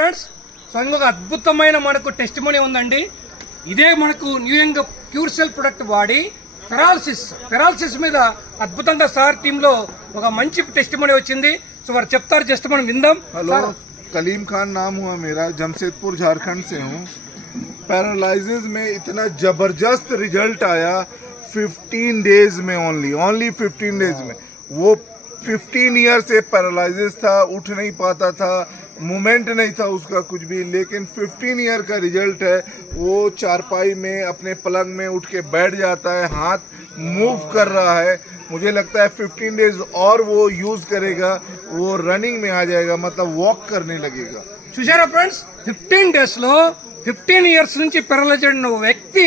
Friends, so ఇంకొక అద్భుతమైన మనకు టెస్టిమోనీ ఉందండి. ఇదే మనకు న్యూయంగ్ క్యూర్ సెల్ ప్రొడక్ట్ వాడి పెరాలసిస్ మీద అద్భుతంగా సార్ టీంలో ఒక మంచి టెస్టిమోనీ వచ్చింది. సో వారు చెప్తారు, జస్ట్ మనం విందాం. हेलो, कलीम खान नाम हुआ मेरा, जमशेदपुर झारखंड से हूँ। पैरालिसिस में इतना ज़बरदस्त रिजल्ट आया 15 डेज में, ओनली 15 डेज में। वो 15 ईयर से पैरालिसिस था, उठ नहीं पाता था, मूवमेंट नहीं था उसका कुछ भी, लेकिन 15 ईयर का रिजल्ट है। वो चारपाई में अपने पलंग में उठ के बैठ जाता है, हाथ मूव कर रहा है। मुझे लगता है 15 डेज और वो यूज़ करेगा, वो रनिंग में आ जाएगा, मतलब वॉक करने लगेगा। చూసారా ఫ్రెండ్స్, 15 డేస్ లో 15 ఇయర్స్ నుంచి పెరాలైజ్ అయిన వ్యక్తి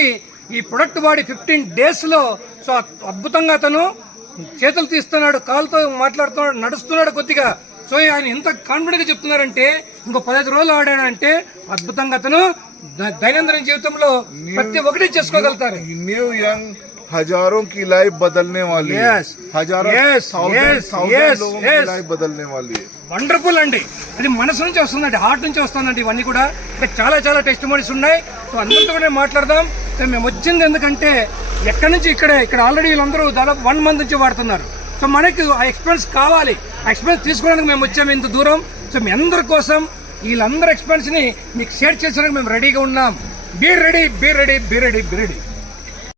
ఈ ప్రొడక్ట్ వాడి 15 డేస్ లో సో అద్భుతంగా అతను చేతులు తీస్తున్నాడు, కాలుతో మాట్లాడుతున్నాడు, నడుస్తున్నాడు కొద్దిగా. సో ఆయన ఎంత కాన్ఫిడెంట్ గా చెప్తున్నారంటే ఇంకో 15 రోజులు ఆడాడంటే అద్భుతంగా అతను దైనందిన జీవితంలో ప్రతి ఒక్కటి చేసుకోగలుగుతారు. न्यू यंग हजारों की लाइफ बदलने वाली है, हजारों लोगों की लाइफ बदलने वाली है। వండర్ఫుల్ అండి, అది మనసు నుంచి వస్తుందండి, హార్ట్ నుంచి వస్తుందండి. ఇవన్నీ కూడా ఇంకా చాలా టెస్టిమోనీస్ ఉన్నాయి. సో అందరితో కూడా మాట్లాడదాం. సో మేము వచ్చింది ఎందుకంటే ఎక్కడి నుంచి ఇక్కడ ఆల్రెడీ వీళ్ళందరూ దాదాపు 1 మంత్ నుంచి వాడుతున్నారు. సో మనకి ఆ ఎక్స్పీరియన్స్ కావాలి, ఆ ఎక్స్పీరియన్స్ తీసుకోవడానికి మేము వచ్చాము ఇంత దూరం. సో మీ అందరి కోసం వీళ్ళందరి ఎక్స్పీరియన్స్ ని మీకు షేర్ చేసడానికి మేము రెడీగా ఉన్నాం. Be ready.